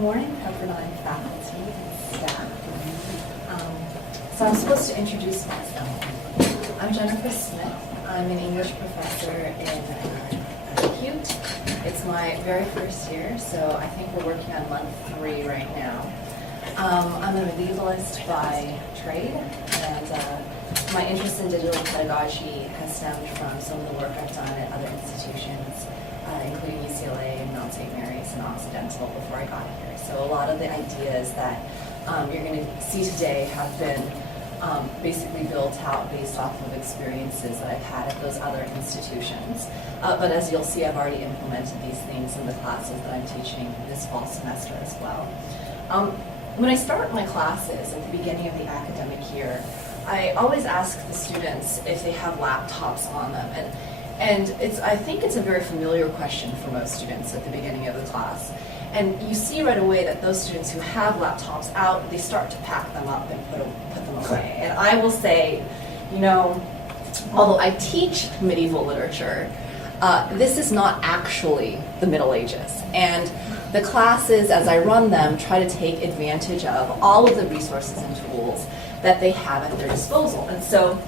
Good morning, Pepperdine faculty and staff. So I'm supposed to introduce myself. I'm Jennifer Smith. I'm an English professor in Acute. It's my very first year, so I think we're working on month 3 right now. I'm a medievalist by trade, and my interest in digital pedagogy has stemmed from some of the work I've done at other institutions, including UCLA and Mount St. Mary's and Occidental before I got here. So a lot of the ideas that you're going to see today have been basically built out based off of experiences that I've had at those other institutions. But as you'll see, I've already implemented these things in the classes that I'm teaching this fall semester as well. When I start my classes at the beginning of the academic year, I always ask the students if they have laptops on them. And I think it's a very familiar question for most students at the beginning of the class. And you see right away that those students who have laptops out, they start to pack them up and put them away. And I will say, you know, although I teach medieval literature, this is not actually the Middle Ages. And the classes, as I run them, try to take advantage of all of the resources and tools that they have at their disposal. And so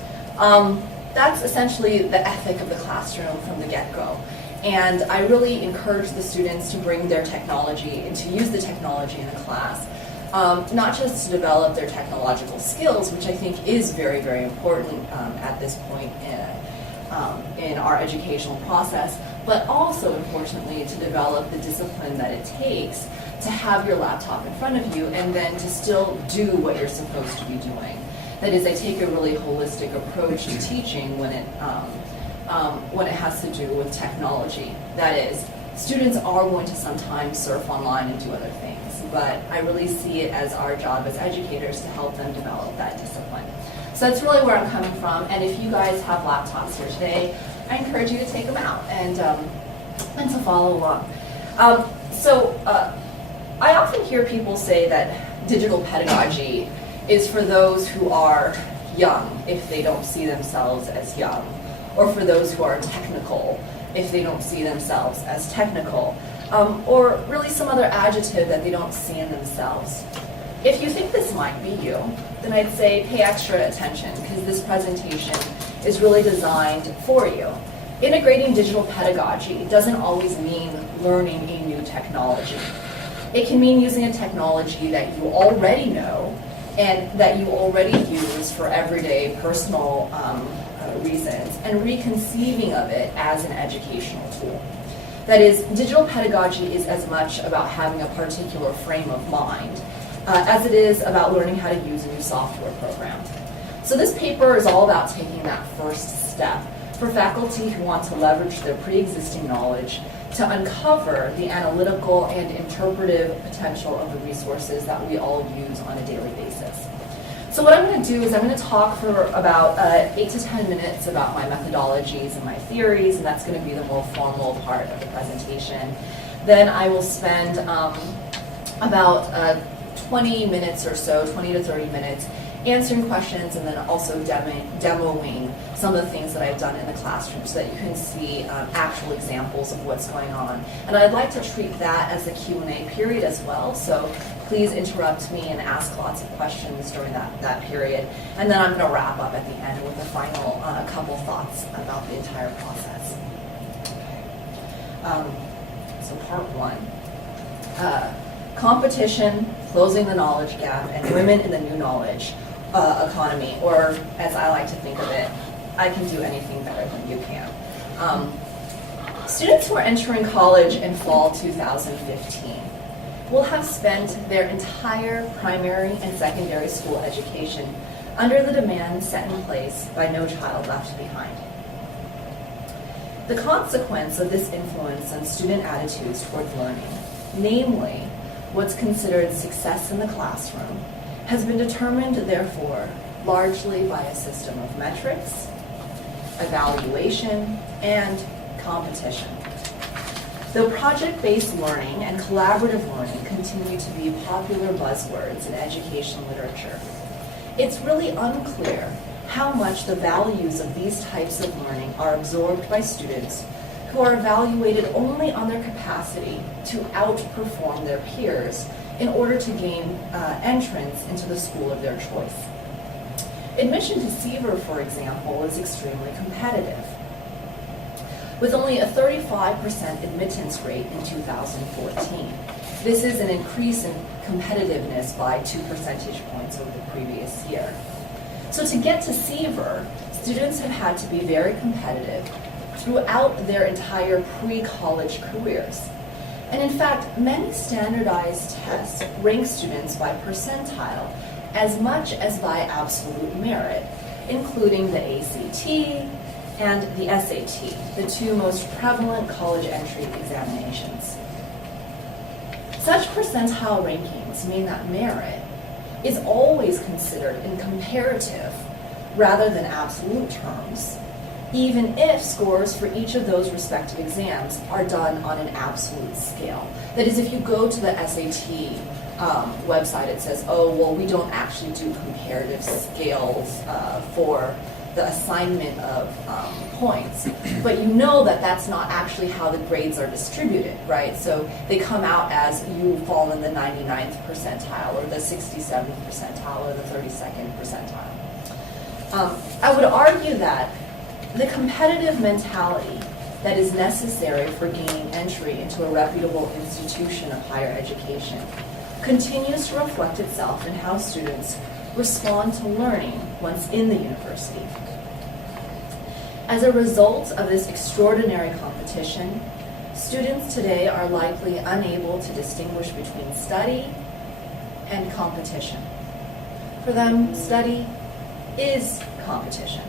that's essentially the ethic of the classroom from the get-go. And I really encourage the students to bring their technology and to use the technology in the class, not just to develop their technological skills, which I think is very, very important at this point in our educational process, but also, importantly, to develop the discipline that it takes to have your laptop in front of you and then to still do what you're supposed to be doing. That is, I take a really holistic approach to teaching when it has to do with technology. That is, students are going to sometimes surf online and do other things, but I really see it as our job as educators to help them develop that discipline. So that's really where I'm coming from, and if you guys have laptops here today, I encourage you to take them out and to follow along. I often hear people say that digital pedagogy is for those who are young if they don't see themselves as young, or for those who are technical if they don't see themselves as technical, or really some other adjective that they don't see in themselves. If you think this might be you, then I'd say pay extra attention, because this presentation is really designed for you. Integrating digital pedagogy doesn't always mean learning a new technology. It can mean using a technology that you already know and that you already use for everyday personal reasons, and reconceiving of it as an educational tool. That is, digital pedagogy is as much about having a particular frame of mind as it is about learning how to use a new software program. So this paper is all about taking that first step for faculty who want to leverage their pre-existing knowledge to uncover the analytical and interpretive potential of the resources that we all use on a daily basis. So what I'm going to do is I'm going to talk for about 8 to 10 minutes about my methodologies and my theories, and that's going to be the more formal part of the presentation. Then I will spend about 20 minutes or so, 20 to 30 minutes, answering questions and then also demoing some of the things that I've done in the classroom so that you can see actual examples of what's going on. And I'd like to treat that as a Q&A period as well, so please interrupt me and ask lots of questions during that period. And then I'm going to wrap up at the end with a final couple thoughts about the entire process. So part 1. Competition, closing the knowledge gap, and women in the new knowledge economy, or as I like to think of it, I can do anything better than you can. Students who are entering college in fall 2015 will have spent their entire primary and secondary school education under the demands set in place by No Child Left Behind. The consequence of this influence on student attitudes toward learning, namely what's considered success in the classroom, has been determined, therefore, largely by a system of metrics, evaluation, and competition. Though project-based learning and collaborative learning continue to be popular buzzwords in education literature, it's really unclear how much the values of these types of learning are absorbed by students who are evaluated only on their capacity to outperform their peers in order to gain entrance into the school of their choice. Admission to Seaver, for example, is extremely competitive, with only a 35% admittance rate in 2014. This is an increase in competitiveness by 2 percentage points over the previous year. So to get to Seaver, students have had to be very competitive throughout their entire pre-college careers. And in fact, many standardized tests rank students by percentile as much as by absolute merit, including the ACT and the SAT, the two most prevalent college entry examinations. Such percentile rankings mean that merit is always considered in comparative rather than absolute terms, even if scores for each of those respective exams are done on an absolute scale. That is, if you go to the SAT website, it says, oh, well, we don't actually do comparative scales for the assignment of points. But you know that that's not actually how the grades are distributed, right? So they come out as you fall in the 99th percentile or the 67th percentile or the 32nd percentile. I would argue that the competitive mentality that is necessary for gaining entry into a reputable institution of higher education continues to reflect itself in how students respond to learning once in the university. As a result of this extraordinary competition, students today are likely unable to distinguish between study and competition. For them, study is competition.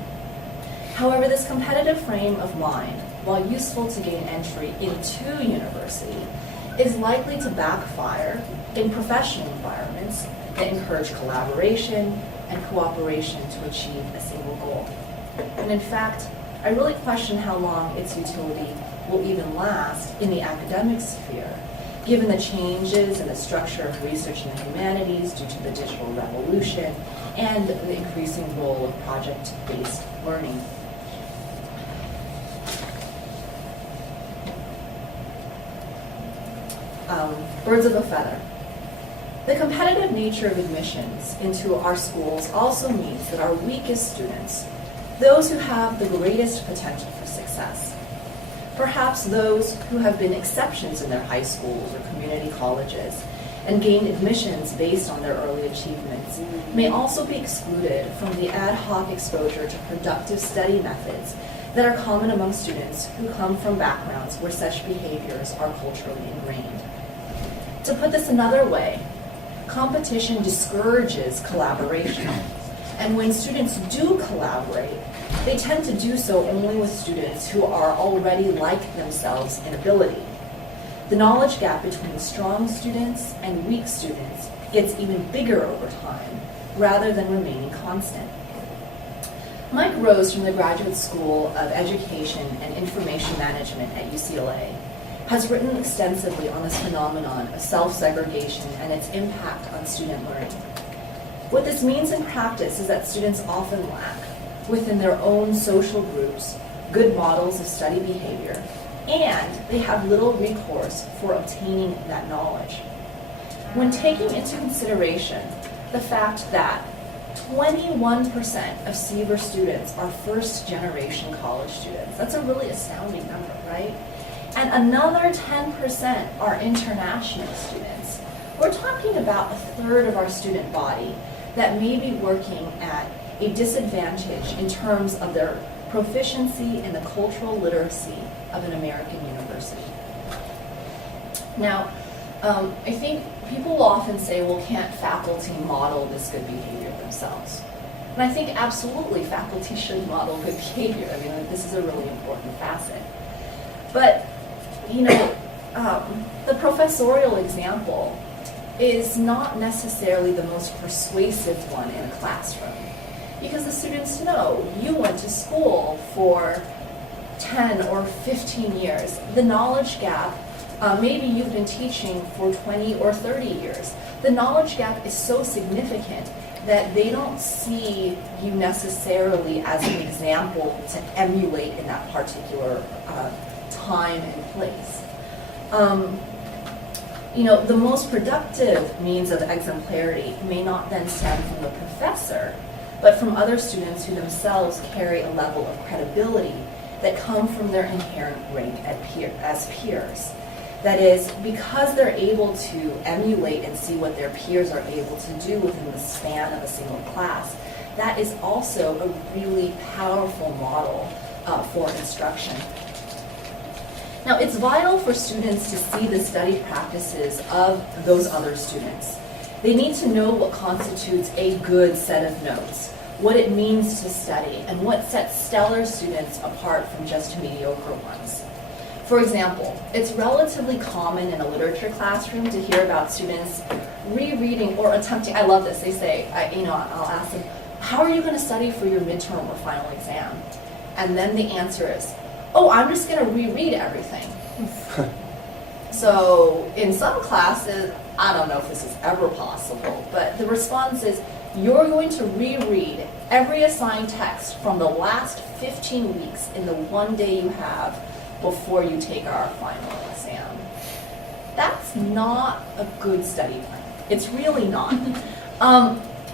However, this competitive frame of mind, while useful to gain entry into university, is likely to backfire in professional environments that encourage collaboration and cooperation to achieve a single goal. And in fact, I really question how long its utility will even last in the academic sphere, given the changes in the structure of research in the humanities due to the digital revolution and the increasing role of project-based learning. Birds of a feather. The competitive nature of admissions into our schools also means that our weakest students, those who have the greatest potential for success, perhaps those who have been exceptions in their high schools or community colleges and gained admissions based on their early achievements, may also be excluded from the ad hoc exposure to productive study methods that are common among students who come from backgrounds where such behaviors are culturally ingrained. To put this another way, competition discourages collaboration. And when students do collaborate, they tend to do so only with students who are already like themselves in ability. The knowledge gap between strong students and weak students gets even bigger over time, rather than remaining constant. Mike Rose from the Graduate School of Education and Information Management at UCLA has written extensively on this phenomenon of self-segregation and its impact on student learning. What this means in practice is that students often lack, within their own social groups, good models of study behavior, and they have little recourse for obtaining that knowledge. When taking into consideration the fact that 21% of Seaver students are first-generation college students, that's a really astounding number, right? And another 10% are international students. We're talking about a third of our student body that may be working at a disadvantage in terms of their proficiency in the cultural literacy of an American university. Now, I think people will often say, well, can't faculty model this good behavior themselves? And I think absolutely faculty should model good behavior. I mean, this is a really important facet. But, you know, the professorial example is not necessarily the most persuasive one in a classroom, because the students know you went to school for 10 or 15 years. The knowledge gap, maybe you've been teaching for 20 or 30 years. The knowledge gap is so significant that they don't see you necessarily as an example to emulate in that particular time and place. The most productive means of exemplarity may not then stem from the professor, but from other students who themselves carry a level of credibility that come from their inherent rank as peers. That is, because they're able to emulate and see what their peers are able to do within the span of a single class, that is also a really powerful model for instruction. Now, it's vital for students to see the study practices of those other students. They need to know what constitutes a good set of notes, what it means to study, and what sets stellar students apart from just mediocre ones. For example, it's relatively common in a literature classroom to hear about students rereading or attempting, I love this, they say, I'll ask them, how are you going to study for your midterm or final exam? And then the answer is, oh, I'm just going to reread everything. So in some classes, I don't know if this is ever possible, but the response is, you're going to reread every assigned text from the last 15 weeks in the one day you have before you take our final exam. That's not a good study plan. It's really not.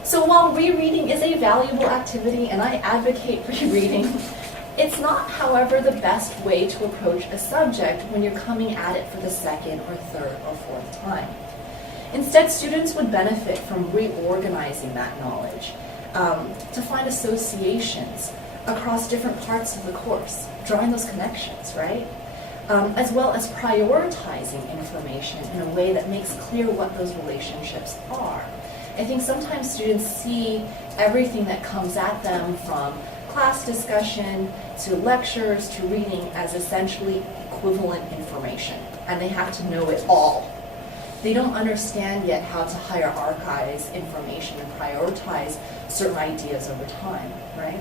So while rereading is a valuable activity, and I advocate rereading, it's not, however, the best way to approach a subject when you're coming at it for the second or third or fourth time. Instead, students would benefit from reorganizing that knowledge to find associations across different parts of the course, drawing those connections, right? As well as prioritizing information in a way that makes clear what those relationships are. I think sometimes students see everything that comes at them from class discussion to lectures to reading as essentially equivalent information, and they have to know it all. They don't understand yet how to hierarchize information and prioritize certain ideas over time, right?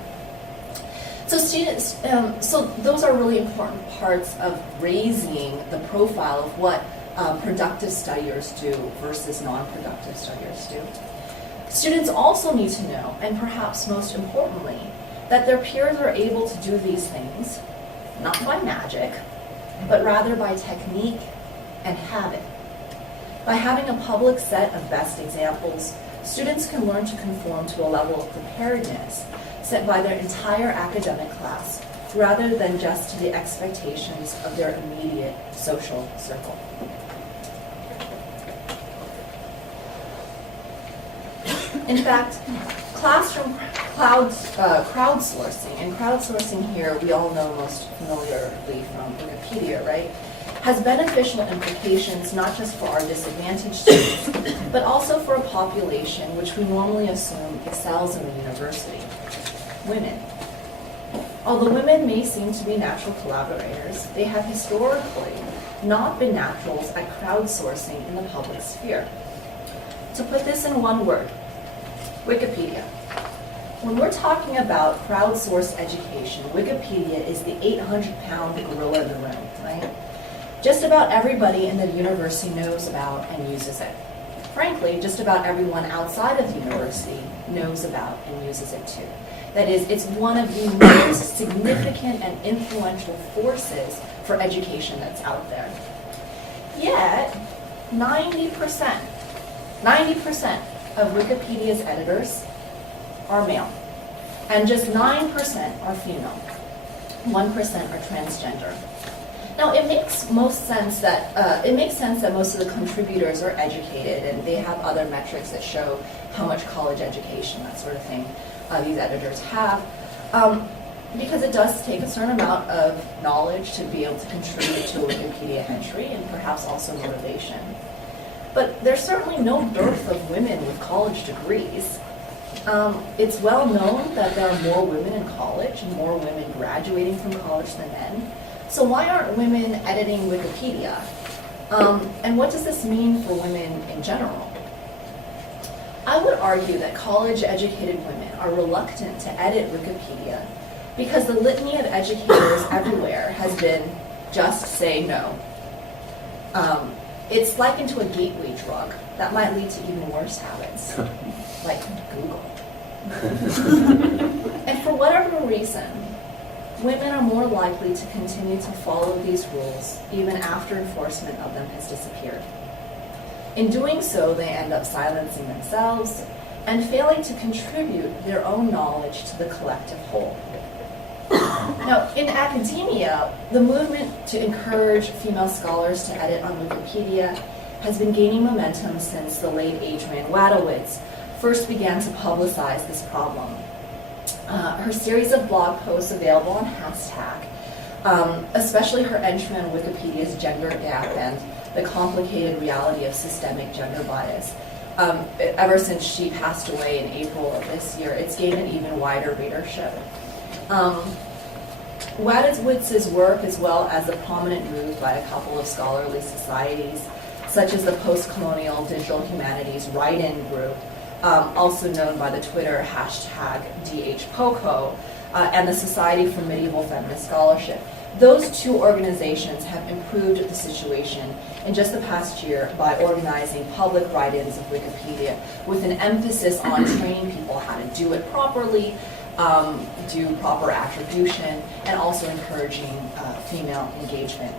So students, so those are really important parts of raising the profile of what productive studiers do versus non-productive studiers do. Students also need to know, and perhaps most importantly, that their peers are able to do these things, not by magic, but rather by technique and habit. By having a public set of best examples, students can learn to conform to a level of preparedness set by their entire academic class, rather than just to the expectations of their immediate social circle. In fact, classroom crowdsourcing, and crowdsourcing here we all know most familiarly from Wikipedia, right, has beneficial implications not just for our disadvantaged students, but also for a population which we normally assume excels in the university, women. Although women may seem to be natural collaborators, they have historically not been naturals at crowdsourcing in the public sphere. To put this in one word, Wikipedia. When we're talking about crowdsourced education, Wikipedia is the 800-pound gorilla in the room, right? Just about everybody in the university knows about and uses it. Frankly, just about everyone outside of the university knows about and uses it too. That is, it's one of the most significant and influential forces for education that's out there. Yet, 90% of Wikipedia's editors are male, and just 9% are female. 1% are transgender. Now, it makes sense that most of the contributors are educated, and they have other metrics that show how much college education, that sort of thing, these editors have, because it does take a certain amount of knowledge to be able to contribute to a Wikipedia entry, and perhaps also motivation. But there's certainly no dearth of women with college degrees. It's well known that there are more women in college and more women graduating from college than men. So why aren't women editing Wikipedia? And what does this mean for women in general? I would argue that college-educated women are reluctant to edit Wikipedia because the litany of educators everywhere has been just say no. It's likened to a gateway drug that might lead to even worse habits, like Google. And for whatever reason, women are more likely to continue to follow these rules even after enforcement of them has disappeared. In doing so, they end up silencing themselves and failing to contribute their own knowledge to the collective whole. Now, in academia, the movement to encourage female scholars to edit on Wikipedia has been gaining momentum since the late Adrienne Wadowitz first began to publicize this problem. Her series of blog posts available on hashtag, especially her entry on Wikipedia's gender gap and the complicated reality of systemic gender bias. Ever since she passed away in April of this year, it's gained an even wider readership. Wadowitz's work, as well as the prominent move by a couple of scholarly societies, such as the Post-Colonial Digital Humanities Write-In Group, also known by the Twitter hashtag DHPOCO, and the Society for Medieval Feminist Scholarship. Those two organizations have improved the situation in just the past year by organizing public write-ins of Wikipedia with an emphasis on training people how to do it properly, do proper attribution, and also encouraging female engagement.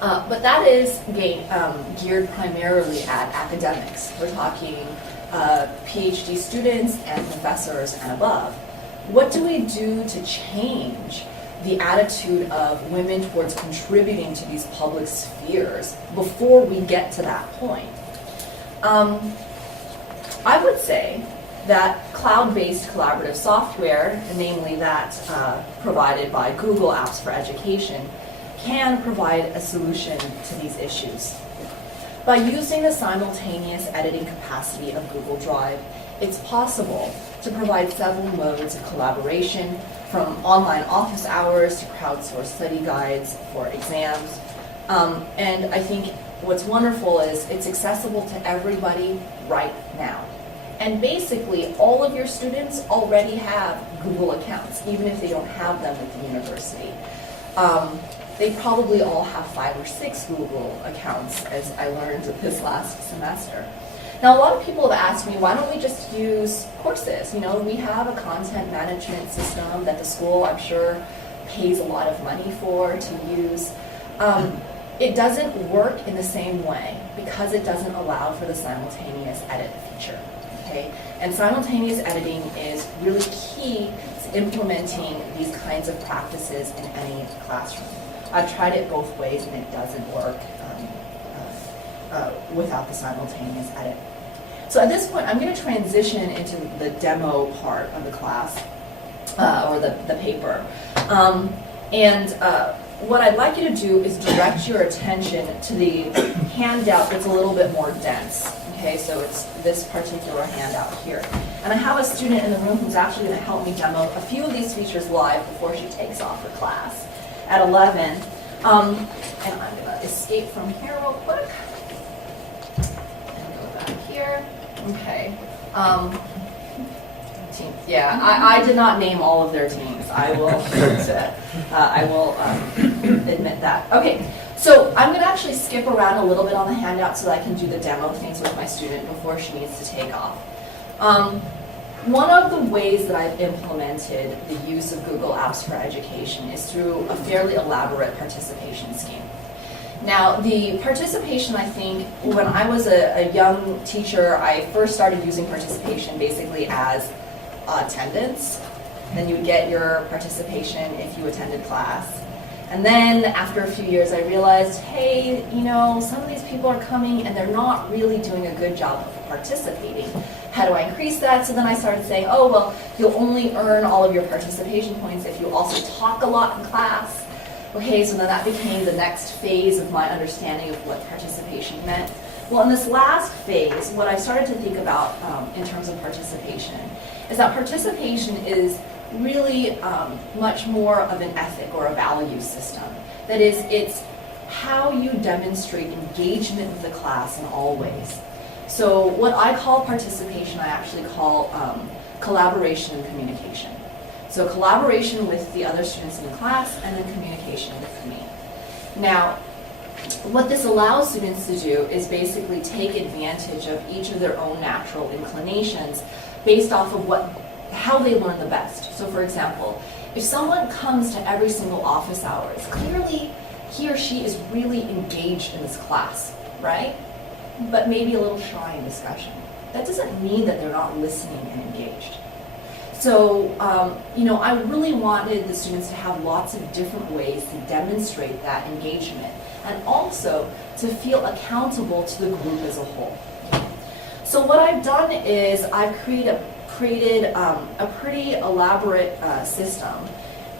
But that is geared primarily at academics. We're talking PhD students and professors and above. What do we do to change the attitude of women towards contributing to these public spheres before we get to that point? I would say that cloud-based collaborative software, namely that provided by Google Apps for Education, can provide a solution to these issues. By using the simultaneous editing capacity of Google Drive, it's possible to provide several modes of collaboration, from online office hours to crowdsourced study guides for exams. And I think what's wonderful is it's accessible to everybody right now. And basically, all of your students already have Google accounts, even if they don't have them at the university. They probably all have 5 or 6 Google accounts, as I learned this last semester. Now, a lot of people have asked me, why don't we just use courses? You know, we have a content management system that the school, I'm sure, pays a lot of money for to use. It doesn't work in the same way because it doesn't allow for the simultaneous edit feature. Okay? And simultaneous editing is really key to implementing these kinds of practices in any classroom. I've tried it both ways and it doesn't work without the simultaneous edit. So at this point, I'm going to transition into the demo part of the class, or the paper. What I'd like you to do is direct your attention to the handout that's a little bit more dense. Okay, so it's this particular handout here. And I have a student in the room who's actually going to help me demo a few of these features live before she takes off for class at 11. And I'm going to escape from here real quick. And go back here. Okay. Teams. Yeah, I did not name all of their teams. I will admit that. Okay, so I'm going to actually skip around a little bit on the handout so that I can do the demo things with my student before she needs to take off. One of the ways that I've implemented the use of Google Apps for Education is through a fairly elaborate participation scheme. Now, the participation, I think, when I was a young teacher, I first started using participation basically as attendance. Then you would get your participation if you attended class. And then after a few years, I realized, hey, you know, some of these people are coming and they're not really doing a good job of participating. How do I increase that? So then I started saying, oh, well, you'll only earn all of your participation points if you also talk a lot in class. Okay, so then that became the next phase of my understanding of what participation meant. Well, in this last phase, what I started to think about in terms of participation is that participation is really much more of an ethic or a value system. That is, it's how you demonstrate engagement with the class in all ways. So what I call participation, I actually call collaboration and communication. So collaboration with the other students in the class, and then communication with me. Now, what this allows students to do is basically take advantage of each of their own natural inclinations based off of how they learn the best. So for example, if someone comes to every single office hours, clearly he or she is really engaged in this class, right? but maybe a little shy in discussion. That doesn't mean that they're not listening and engaged. So, I really wanted the students to have lots of different ways to demonstrate that engagement and also to feel accountable to the group as a whole. So what I've done is I've created a pretty elaborate system.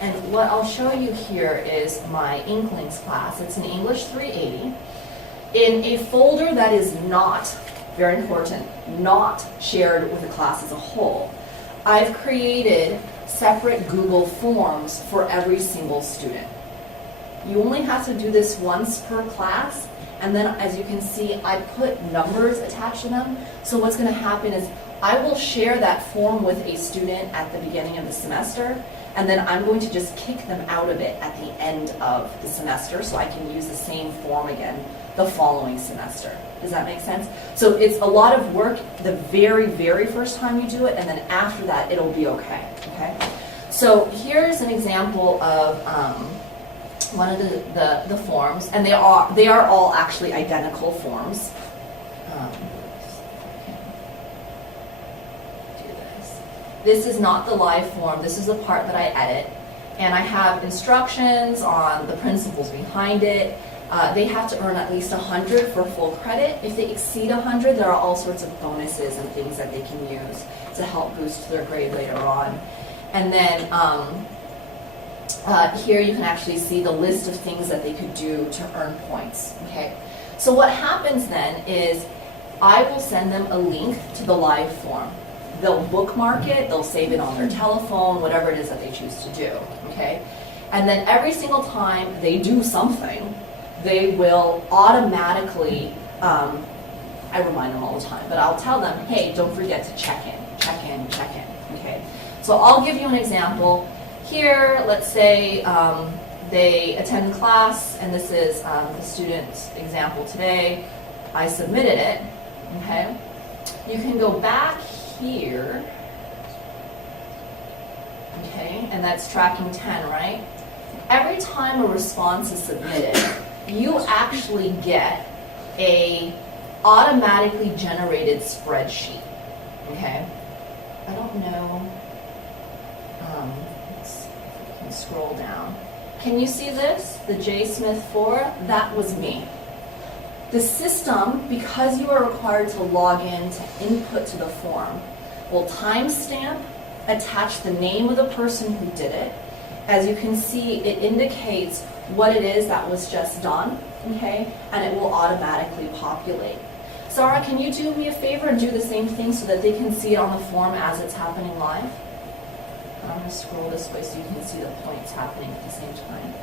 And what I'll show you here is my Inklings class. It's an English 380 in a folder that is not, very important, not shared with the class as a whole. I've created separate Google Forms for every single student. You only have to do this once per class, and then as you can see, I put numbers attached to them. So what's going to happen is I will share that form with a student at the beginning of the semester, and then I'm going to just kick them out of it at the end of the semester so I can use the same form again the following semester. Does that make sense? So it's a lot of work the very, very first time you do it, and then after that it'll be okay. So here's an example of one of the forms, and they are all actually identical forms. This is not the live form. This is the part that I edit. And I have instructions on the principles behind it. They have to earn at least 100 for full credit. If they exceed 100, there are all sorts of bonuses and things that they can use to help boost their grade later on. And then here you can actually see the list of things that they could do to earn points. Okay. So what happens then is I will send them a link to the live form. They'll bookmark it, they'll save it on their telephone, whatever it is that they choose to do, okay? And then every single time they do something, they will automatically, I remind them all the time, but I'll tell them, hey, don't forget to check in, okay? So I'll give you an example. Here, let's say they attend class, and this is the student's example today. I submitted it, okay? You can go back here, okay, and that's tracking 10, right? Every time a response is submitted, you actually get a automatically generated spreadsheet, okay? I don't know, let's scroll down. Can you see this? The J Smith 4, that was me. The system, because you are required to log in to input to the form, will timestamp, attach the name of the person who did it. As you can see, it indicates what it is that was just done, okay? And it will automatically populate. Zara, can you do me a favor and do the same thing so that they can see it on the form as it's happening live? I'm going to scroll this way so you can see the points happening at the same time.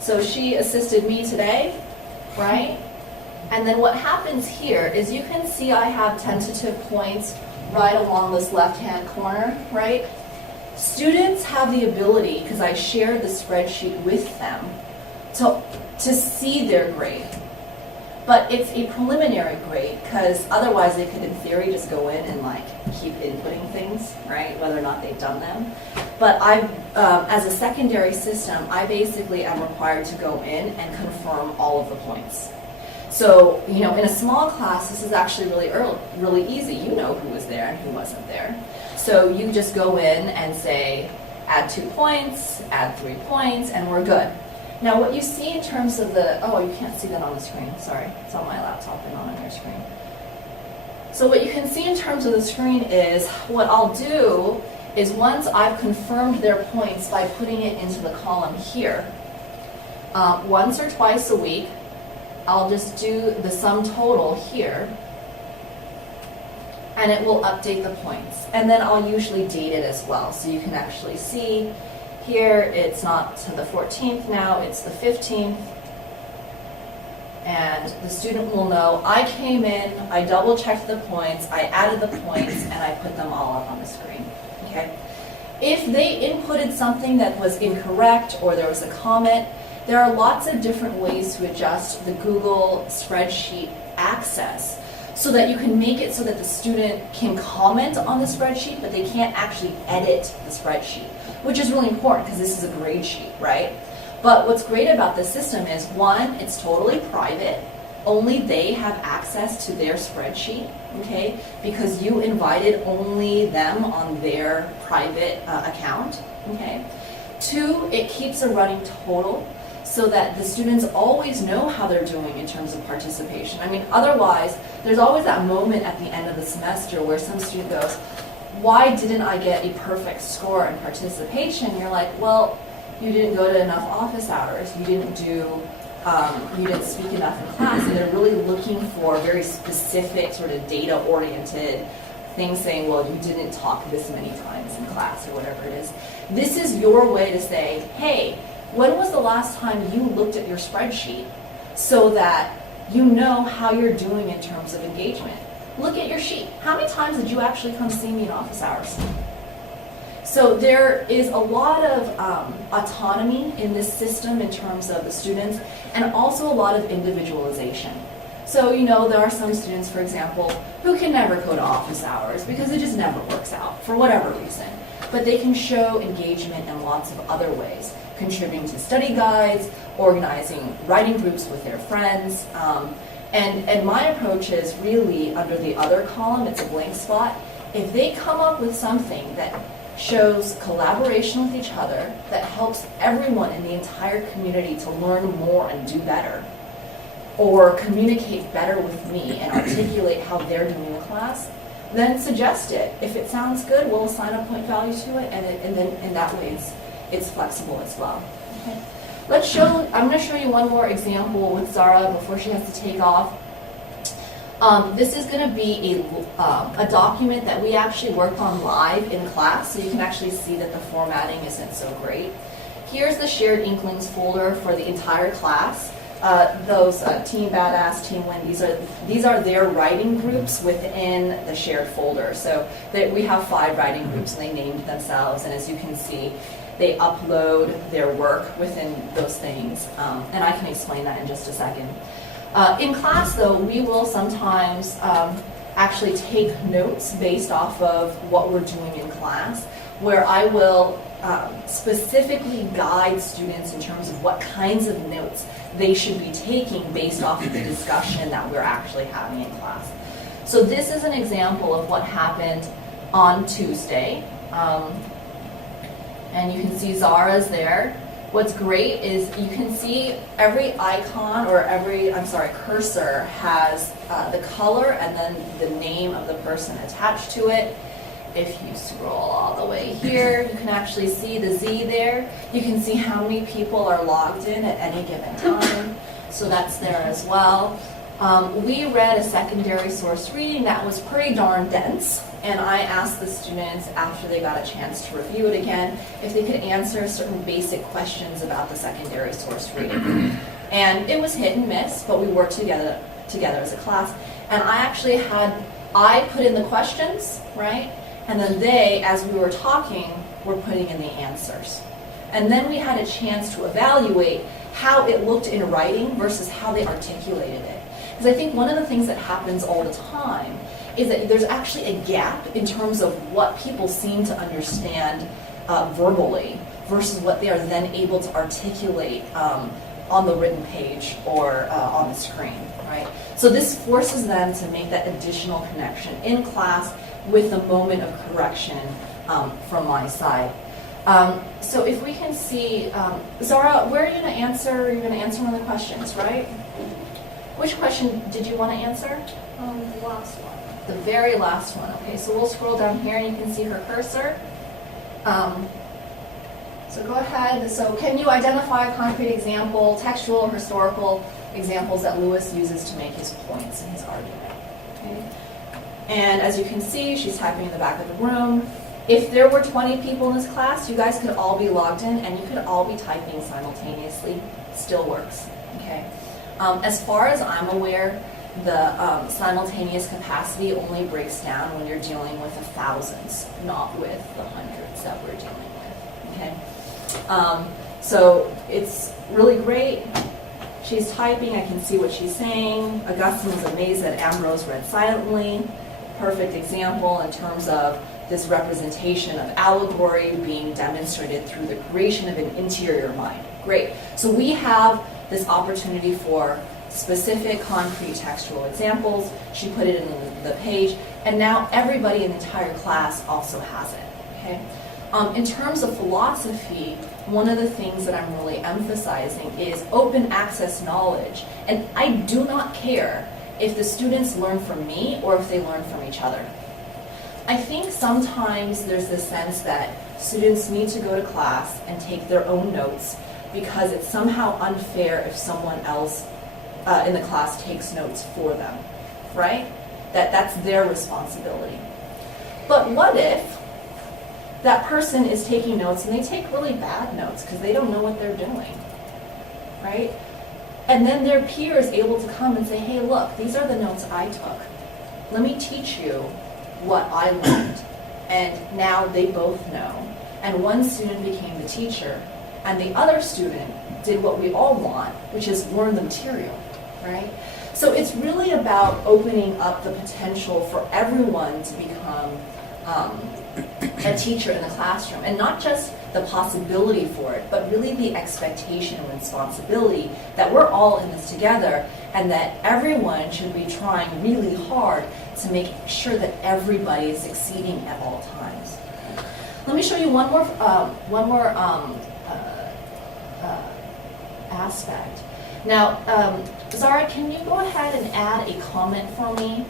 So she assisted me today, right? And then what happens here is you can see I have tentative points right along this left-hand corner, right? Students have the ability, because I shared the spreadsheet with them, to see their grade. But it's a preliminary grade, because otherwise they could, in theory, just go in and keep inputting things, right? Whether or not they've done them. But as a secondary system, I basically am required to go in and confirm all of the points. So, in a small class, this is actually really easy. You know who was there and who wasn't there. So you just go in and say, add 2 points, add 3 points, and we're good. Now what you see in terms of you can't see that on the screen, sorry. It's on my laptop and not on your screen. So what you can see in terms of the screen is, what I'll do is once I've confirmed their points by putting it into the column here, once or twice a week, I'll just do the sum total here, and it will update the points. And then I'll usually date it as well, so you can actually see here it's not to the 14th now, it's the 15th. And the student will know I came in, I double checked the points, I added the points, and I put them all up on the screen, okay? If they inputted something that was incorrect or there was a comment, there are lots of different ways to adjust the Google spreadsheet access. so that you can make it so that the student can comment on the spreadsheet, but they can't actually edit the spreadsheet, which is really important because this is a grade sheet, right? But what's great about this system is, one, it's totally private. Only they have access to their spreadsheet, okay? Because you invited only them on their private account, okay? Two, it keeps a running total so that the students always know how they're doing in terms of participation. I mean, otherwise, there's always that moment at the end of the semester where some student goes, why didn't I get a perfect score in participation? And you're like, well, you didn't go to enough office hours, you didn't speak enough in class, and they're really looking for very specific sort of data-oriented things saying, well, you didn't talk this many times in class or whatever it is. This is your way to say, hey, when was the last time you looked at your spreadsheet so that you know how you're doing in terms of engagement? Look at your sheet. How many times did you actually come see me in office hours? So there is a lot of autonomy in this system in terms of the students, and also a lot of individualization. So, you know, there are some students, for example, who can never go to office hours because it just never works out for whatever reason. But they can show engagement in lots of other ways, contributing to study guides, organizing writing groups with their friends. And my approach is really under the other column, it's a blank spot. If they come up with something that shows collaboration with each other, that helps everyone in the entire community to learn more and do better, or communicate better with me and articulate how they're doing in class, then suggest it. If it sounds good, we'll assign a point value to it, and then in that way it's flexible as well. Okay. I'm going to show you one more example with Zara before she has to take off. This is going to be a document that we actually worked on live in class, so you can actually see that the formatting isn't so great. Here's the shared Inklings folder for the entire class. Those Team Badass, Team Win, these are their writing groups within the shared folder. So we have 5 writing groups, and they named themselves, and as you can see, they upload their work within those things, and I can explain that in just a second. In class, though, we will sometimes actually take notes based off of what we're doing in class, where I will specifically guide students in terms of what kinds of notes they should be taking based off of the discussion that we're actually having in class. So this is an example of what happened on Tuesday. And you can see Zara's there. What's great is you can see every icon or cursor has the color and then the name of the person attached to it. If you scroll all the way here, you can actually see the Z there. You can see how many people are logged in at any given time. So that's there as well. We read a secondary source reading that was pretty darn dense. And I asked the students, after they got a chance to review it again, if they could answer certain basic questions about the secondary source reading. And it was hit and miss, but we worked together as a class. And I put in the questions, right? And then they, as we were talking, were putting in the answers. And then we had a chance to evaluate how it looked in writing versus how they articulated it. Because I think one of the things that happens all the time is that there's actually a gap in terms of what people seem to understand verbally versus what they are then able to articulate on the written page or on the screen, right? So this forces them to make that additional connection in class with a moment of correction from my side. So if we can see, Zara, where are you going to answer? You're going to answer one of the questions, right? Which question did you want to answer? The last one. The very last one. Okay, so we'll scroll down here and you can see her cursor. So go ahead. So can you identify a concrete example, textual or historical examples that Lewis uses to make his points in his argument? Okay. And as you can see, she's typing in the back of the room. If there were 20 people in this class, you guys could all be logged in and you could all be typing simultaneously. Still works. Okay. As far as I'm aware, the simultaneous capacity only breaks down when you're dealing with the thousands, not with the hundreds that we're dealing with. Okay. So it's really great. She's typing, I can see what she's saying. Augustine was amazed that Ambrose read silently. Perfect example in terms of this representation of allegory being demonstrated through the creation of an interior mind. Great. So we have this opportunity for specific, concrete textual examples. She put it in the page, and now everybody in the entire class also has it. Okay. In terms of philosophy, one of the things that I'm really emphasizing is open access knowledge. And I do not care if the students learn from me or if they learn from each other. I think sometimes there's this sense that students need to go to class and take their own notes because it's somehow unfair if someone else in the class takes notes for them, right? That's their responsibility. But what if that person is taking notes and they take really bad notes because they don't know what they're doing, right? And then their peer is able to come and say, hey, look, these are the notes I took. Let me teach you what I learned. And now they both know. And one student became the teacher, and the other student did what we all want, which is learn the material, right? So it's really about opening up the potential for everyone to become a teacher in the classroom, and not just the possibility for it, but really the expectation and responsibility that we're all in this together, and that everyone should be trying really hard to make sure that everybody is succeeding at all times. Let me show you one more aspect. Now, Zara, can you go ahead and add a comment for me?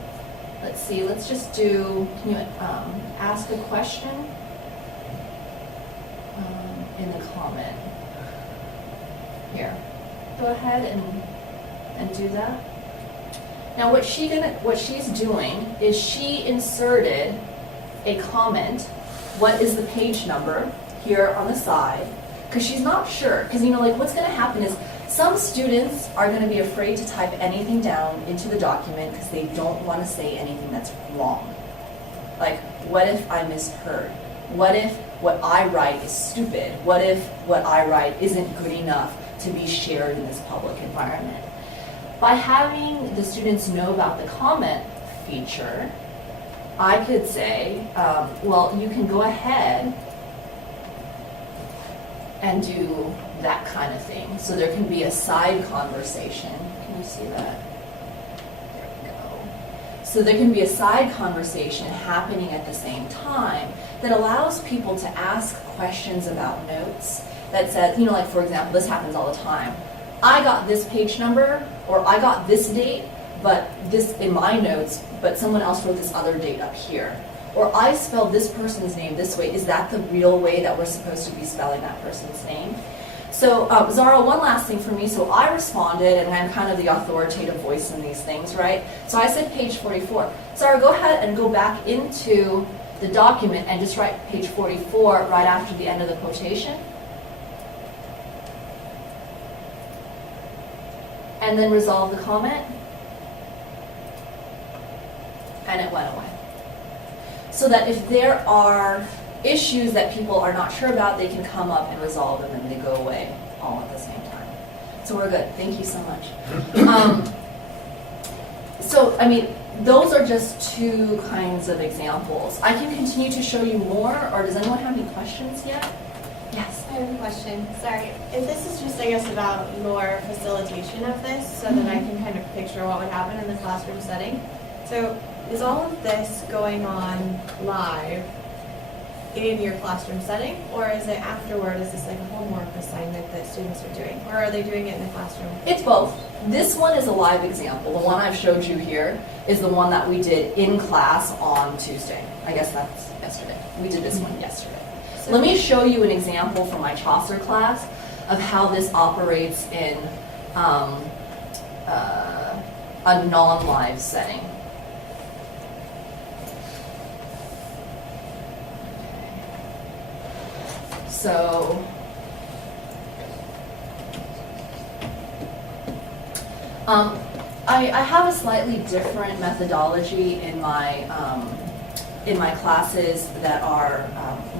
Let's see, let's just do, can you ask a question in the comment? Here, go ahead and do that. Now what she's doing is she inserted a comment, what is the page number, here on the side, because she's not sure, because like what's going to happen is some students are going to be afraid to type anything down into the document because they don't want to say anything that's wrong. Like, what if I misheard? What if what I write is stupid? What if what I write isn't good enough to be shared in this public environment? By having the students know about the comment feature, I could say, well, you can go ahead and do that kind of thing. So there can be a side conversation. Can you see that? There we go. So there can be a side conversation happening at the same time that allows people to ask questions about notes that says, like for example, this happens all the time. I got this page number, or I got this date, but this in my notes, but someone else wrote this other date up here. Or I spelled this person's name this way. Is that the real way that we're supposed to be spelling that person's name? So Zara, one last thing for me. So I responded, and I'm kind of the authoritative voice in these things, right? So I said page 44. Zara, go ahead and go back into the document and just write page 44 right after the end of the quotation. And then resolve the comment. And it went away. So that if there are issues that people are not sure about, they can come up and resolve them, and they go away all at the same time. So we're good. Thank you so much. So, I mean, those are just two kinds of examples. I can continue to show you more, or does anyone have any questions yet? Yes. I have a question. Sorry. If this is just, I guess, about your facilitation of this, so that I can kind of picture what would happen in the classroom setting. So is all of this going on live in your classroom setting, or is it afterward? Is this like a homework assignment that students are doing, or are they doing it in the classroom? It's both. This one is a live example. The one I've showed you here is the one that we did in class on Tuesday. I guess that's yesterday. We did this one yesterday. So let me show you an example from my Chaucer class of how this operates in a non-live setting. So I have a slightly different methodology in my classes that are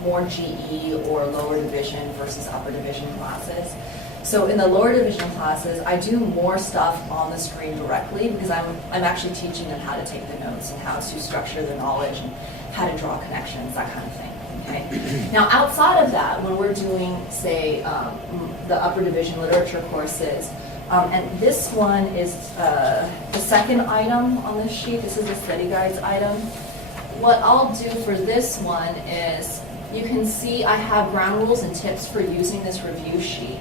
more GE or lower division versus upper division classes. So in the lower division classes, I do more stuff on the screen directly because I'm actually teaching them how to take the notes and how to structure the knowledge and how to draw connections, that kind of thing. Okay. Now outside of that, when we're doing, say, the upper division literature courses, and this one is the second item on this sheet. This is the study guides item. What I'll do for this one is, you can see I have ground rules and tips for using this review sheet.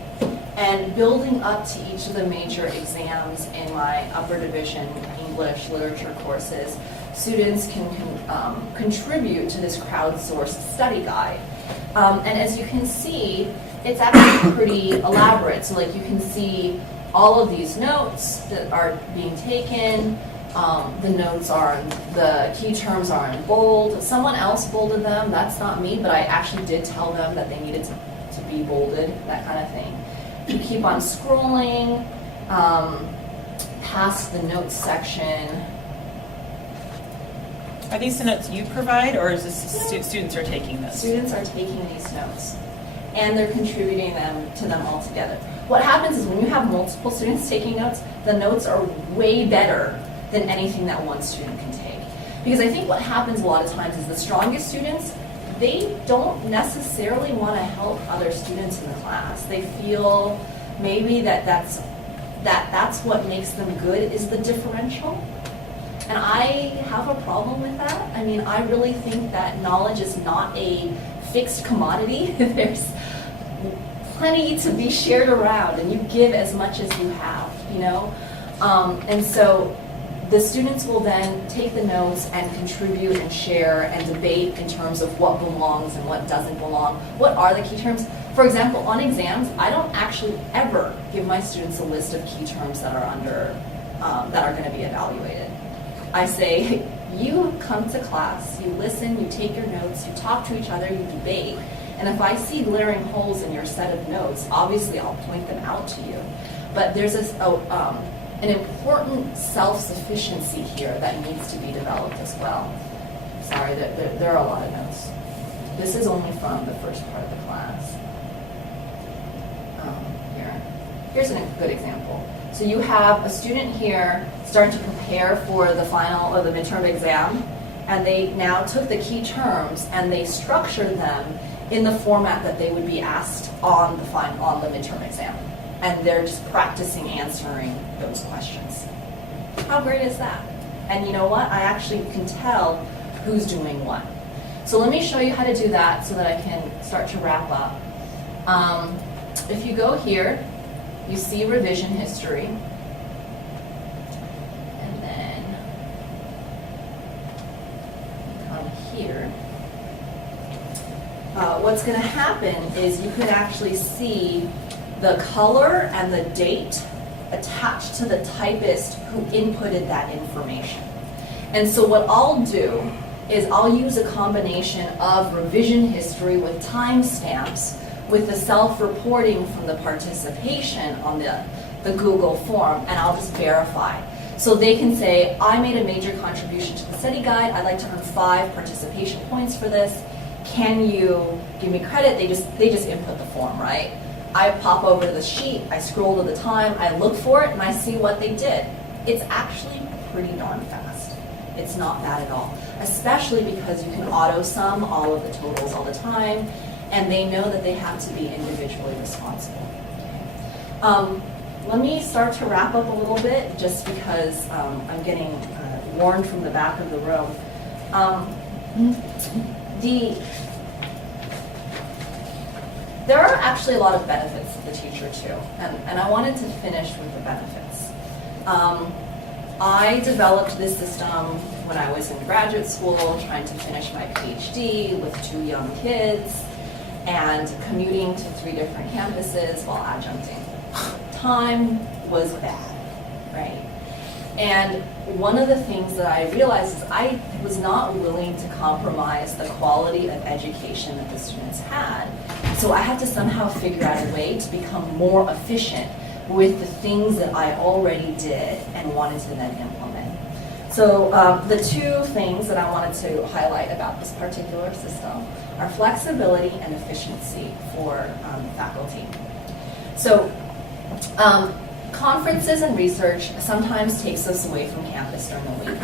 And building up to each of the major exams in my upper division English literature courses, students can contribute to this crowdsourced study guide. And as you can see, it's actually pretty elaborate. So like you can see all of these notes that are being taken. The notes are, the key terms are in bold. Someone else bolded them, that's not me, but I actually did tell them that they needed to be bolded, that kind of thing. You keep on scrolling past the notes section. Are these the notes you provide, or is this students are taking this? Students are taking these notes, and they're contributing to them all together. What happens is when you have multiple students taking notes, the notes are way better than anything that one student can take. Because I think what happens a lot of times is the strongest students, they don't necessarily want to help other students in the class. They feel maybe that's what makes them good, is the differential. And I have a problem with that. I mean, I really think that knowledge is not a fixed commodity. There's plenty to be shared around, and you give as much as you have, you know? And so the students will then take the notes and contribute and share and debate in terms of what belongs and what doesn't belong. What are the key terms? For example, on exams, I don't actually ever give my students a list of key terms that are that are going to be evaluated. I say, you come to class, you listen, you take your notes, you talk to each other, you debate, and if I see glaring holes in your set of notes, obviously I'll point them out to you. But there's an important self-sufficiency here that needs to be developed as well. Sorry, there are a lot of notes. This is only from the first part of the class. Here's a good example. So you have a student here starting to prepare for the final or the midterm exam, and they now took the key terms and they structured them in the format that they would be asked on the midterm exam. And they're just practicing answering those questions. How great is that? And you know what? I actually can tell who's doing what. So let me show you how to do that so that I can start to wrap up. If you go here, you see revision history. And then come here. What's going to happen is you could actually see the color and the date attached to the typist who inputted that information. And so what I'll do is I'll use a combination of revision history with timestamps with the self-reporting from the participation on the Google form, and I'll just verify. So they can say, I made a major contribution to the study guide, I'd like to earn 5 participation points for this. Can you give me credit? They just input the form, right? I pop over to the sheet, I scroll to the time, I look for it, and I see what they did. It's actually pretty darn fast. It's not bad at all, especially because you can auto-sum all of the totals all the time, and they know that they have to be individually responsible. Let me start to wrap up a little bit, just because I'm getting warned from the back of the room. There are actually a lot of benefits to the teacher too, and I wanted to finish with the benefits. I developed this system when I was in graduate school, trying to finish my PhD with 2 young kids, and commuting to 3 different campuses while adjuncting. Time was bad, right? And one of the things that I realized is I was not willing to compromise the quality of education that the students had. So I had to somehow figure out a way to become more efficient with the things that I already did and wanted to then implement. So the 2 things that I wanted to highlight about this particular system are flexibility and efficiency for faculty. So Conferences and research sometimes takes us away from campus during the week.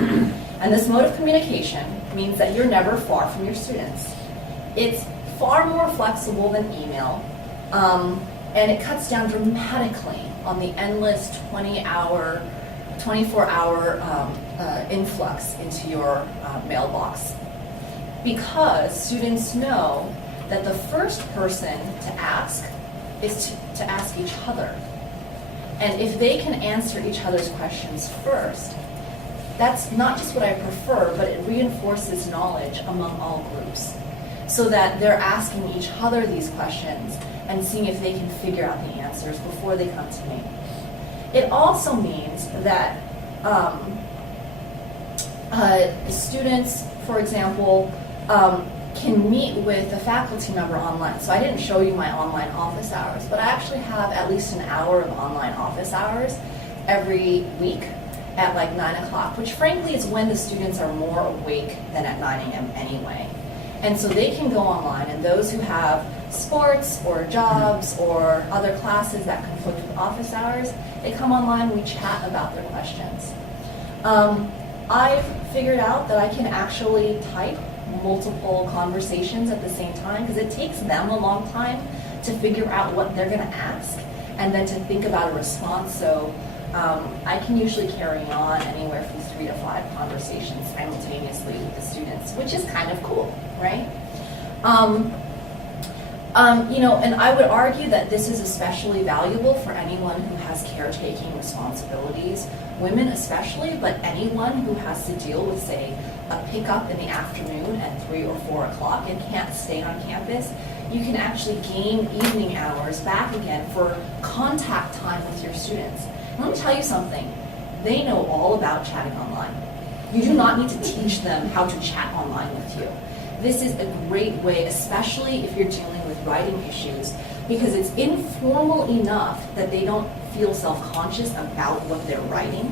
And this mode of communication means that you're never far from your students. It's far more flexible than email, and it cuts down dramatically on the endless 24-hour influx into your mailbox. Because students know that the first person to ask is to ask each other. And if they can answer each other's questions first, that's not just what I prefer, but it reinforces knowledge among all groups, so that they're asking each other these questions and seeing if they can figure out the answers before they come to me. It also means that students, for example, can meet with a faculty member online. So I didn't show you my online office hours, but I actually have at least an hour of online office hours every week at like 9 o'clock, which frankly is when the students are more awake than at 9 a.m. anyway. And so they can go online, and those who have sports or jobs or other classes that conflict with office hours, they come online, we chat about their questions. I've figured out that I can actually type multiple conversations at the same time, because it takes them a long time to figure out what they're going to ask and then to think about a response. So I can usually carry on anywhere from 3 to 5 conversations simultaneously with the students, which is kind of cool, right? And I would argue that this is especially valuable for anyone who has caretaking responsibilities, women especially, but anyone who has to deal with, say, a pickup in the afternoon at 3 or 4 o'clock and can't stay on campus. You can actually gain evening hours back again for contact time with your students. And let me tell you something, they know all about chatting online. You do not need to teach them how to chat online with you. This is a great way, especially if you're dealing with writing issues, because it's informal enough that they don't feel self-conscious about what they're writing.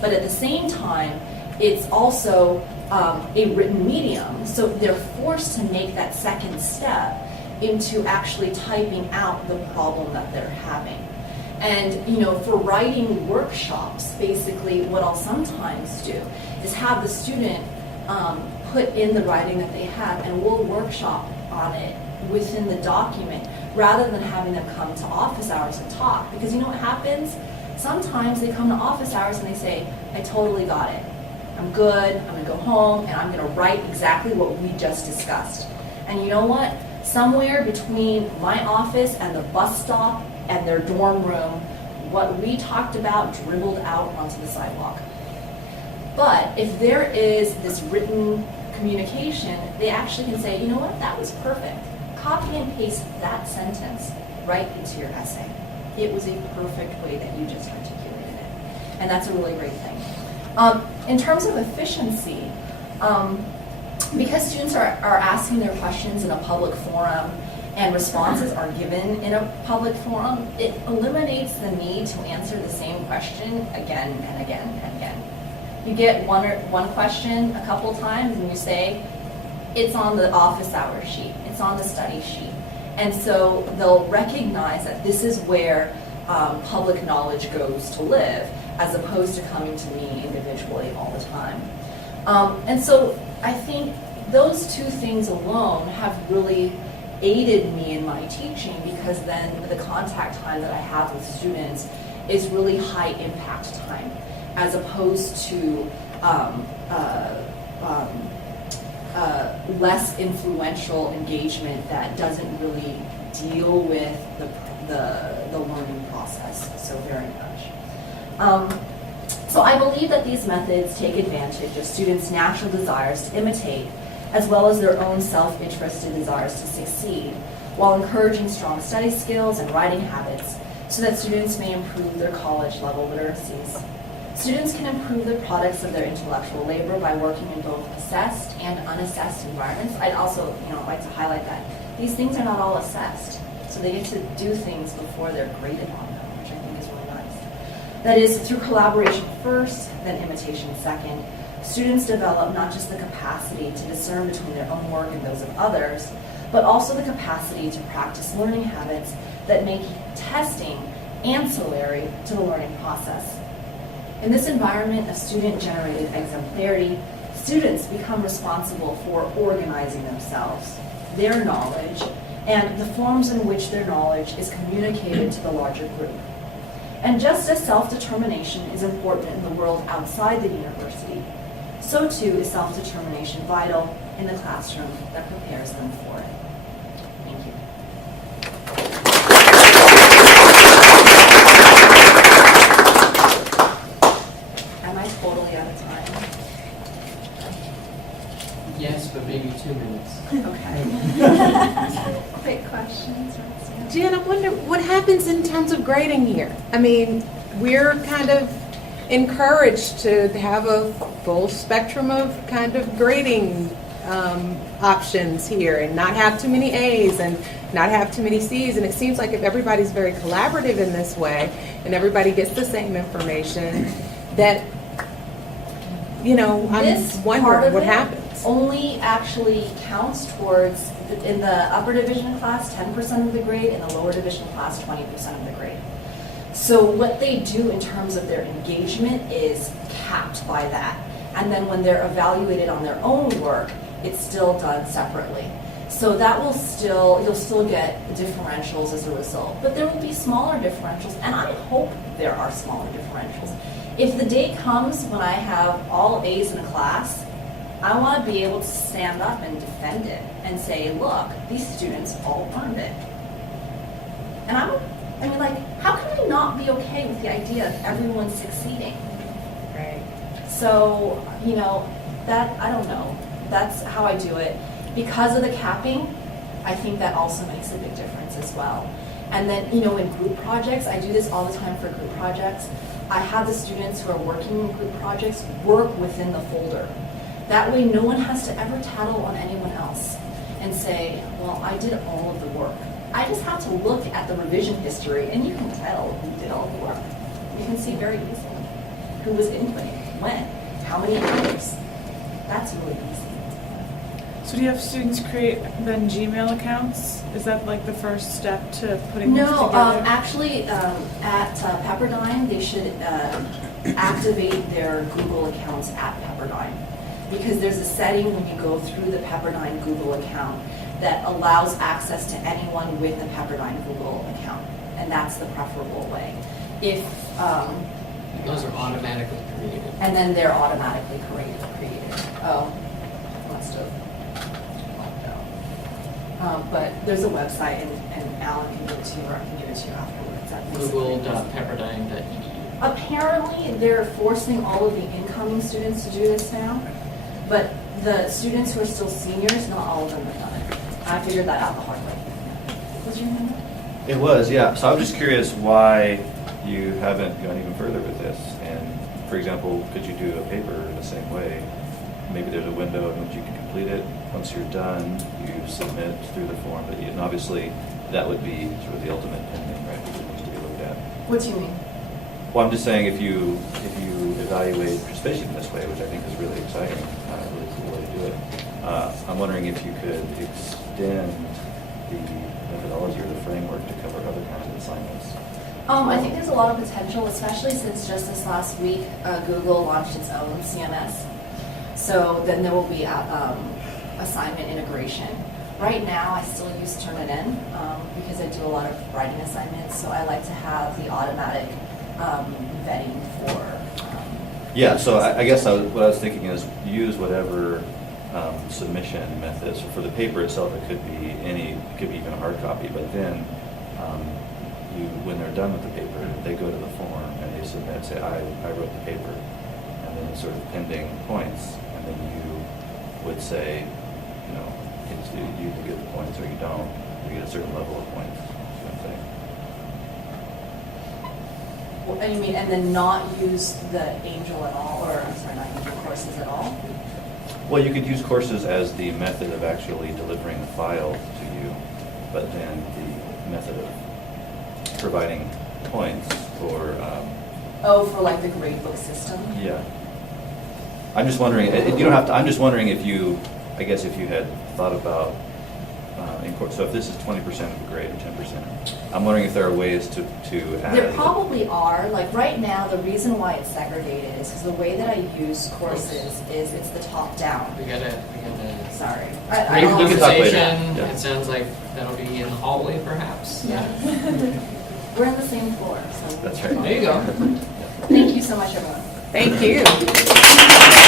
But at the same time, it's also a written medium, so they're forced to make that second step into actually typing out the problem that they're having. And for writing workshops, basically what I'll sometimes do is have the student put in the writing that they have, and we'll workshop on it within the document rather than having them come to office hours and talk. Because you know what happens? Sometimes they come to office hours and they say, I totally got it. I'm good, I'm gonna go home, and I'm gonna write exactly what we just discussed. And you know what? Somewhere between my office and the bus stop and their dorm room, what we talked about dribbled out onto the sidewalk. But if there is this written communication, they actually can say, you know what, that was perfect. Copy and paste that sentence right into your essay. It was a perfect way that you just articulated it. And that's a really great thing. In terms of efficiency, because students are asking their questions in a public forum and responses are given in a public forum, it eliminates the need to answer the same question again and again and again. You get one question a couple times and you say, it's on the office hour sheet, it's on the study sheet. And so they'll recognize that this is where public knowledge goes to live, as opposed to coming to me individually all the time. And so I think those two things alone have really aided me in my teaching, because then the contact time that I have with students is really high impact time, as opposed to less influential engagement that doesn't really deal with the learning process so very much. So I believe that these methods take advantage of students' natural desires to imitate, as well as their own self-interested desires to succeed, while encouraging strong study skills and writing habits, so that students may improve their college-level literacies. Students can improve the products of their intellectual labor by working in both assessed and unassessed environments. I'd also like to highlight that these things are not all assessed, so they get to do things before they're graded on them, which I think is really nice. That is, through collaboration first, then imitation second, students develop not just the capacity to discern between their own work and those of others, but also the capacity to practice learning habits that make testing ancillary to the learning process. In this environment of student-generated exemplarity, students become responsible for organizing themselves, their knowledge, and the forms in which their knowledge is communicated to the larger group. And just as self-determination is important in the world outside the university, so too is self-determination vital in the classroom that prepares them for it. Thank you. Am I totally out of time? Yes, but maybe 2 minutes. Okay. Quick questions. Jen, I wonder what happens in terms of grading here. I mean, we're kind of encouraged to have a full spectrum of kind of grading options here and not have too many A's and not have too many C's. And it seems like if everybody's very collaborative in this way and everybody gets the same information, that, you know, This I'm part wondering of what it happens. only actually counts towards, in the upper division class, 10% of the grade, in the lower division class, 20% of the grade. So what they do in terms of their engagement is capped by that. And then when they're evaluated on their own work, it's still done separately. So that will still, you'll still get differentials as a result. But there will be smaller differentials, and I hope there are smaller differentials. If the day comes when I have all A's in a class, I want to be able to stand up and defend it and say, look, these students all earned it. And I mean, like, how can I not be okay with the idea of everyone succeeding? Right. So, you know, that, I don't know. That's how I do it. Because of the capping, I think that also makes a big difference as well. And then, you know, in group projects, I do this all the time for group projects. I have the students who are working in group projects work within the folder. That way, no one has to ever tattle on anyone else and say, well, I did all of the work. I just have to look at the revision history, and you can tell who did all the work. You can see very easily who was inputting, when, how many hours. That's really easy. So do you have students create then Gmail accounts? Is that like the first step to putting this No, together? actually, at Pepperdine, they should activate their Google accounts at Pepperdine. Because there's a setting when you go through the Pepperdine Google account that allows access to anyone with the Pepperdine Google account. And that's the preferable way. If Those are automatically created. and then they're automatically created. Oh, must have left out. But there's a website, and Alan can give it to you, or I can give it to you afterwards. That makes it pretty easy. Google.pepperdine.edu. Apparently, they're forcing all of the incoming students to do this now, but the students who are still seniors, not all of them have done it. I figured that out the hard way. Was your hand up? It was, yeah. So I'm just curious why you haven't gone even further with this. And for example, could you do a paper in the same way? Maybe there's a window in which you can complete it. Once you're done, you submit through the form that you, and obviously that would be sort of the ultimate pending, right? Because it needs to be looked at. What do you mean? Well, I'm just saying if you evaluate participation in this way, which I think is really exciting, really cool way to do it, I'm wondering if you could extend the methodology or the framework to cover other kinds of assignments. I think there's a lot of potential, especially since just this last week, Google launched its own CMS. So then there will be assignment integration. Right now, I still use Turnitin because I do a lot of writing assignments, so I like to have the automatic vetting for. Yeah, so I guess what I was thinking is use whatever submission methods. For the paper itself, it could be even a hard copy, but then when they're done with the paper, they go to the form and they submit, say, I wrote the paper, and then it's sort of pending points, and then you would say, you know, you can get the points or you don't. You get a certain level of points. And you mean, and then not use the Angel at all, or I'm sorry, not Angel courses at all? Well, you could use courses as the method of actually delivering the file to you, but then the method of providing points or... Oh, for like the gradebook system? Yeah. I'm just wondering, you don't have to, I'm just wondering if you, I guess if you had thought about so if this is 20% of the grade or 10%, I'm wondering if there are ways to add. There probably are. Like right now, the reason why it's segregated is because the way that I use courses is it's the top down. We gotta, Sorry. We can talk later. conversation, Yeah. it sounds like that'll be in the hallway perhaps. Yeah. We're on the same floor, so. That's right. There you go. Thank you so much, everyone. Thank you.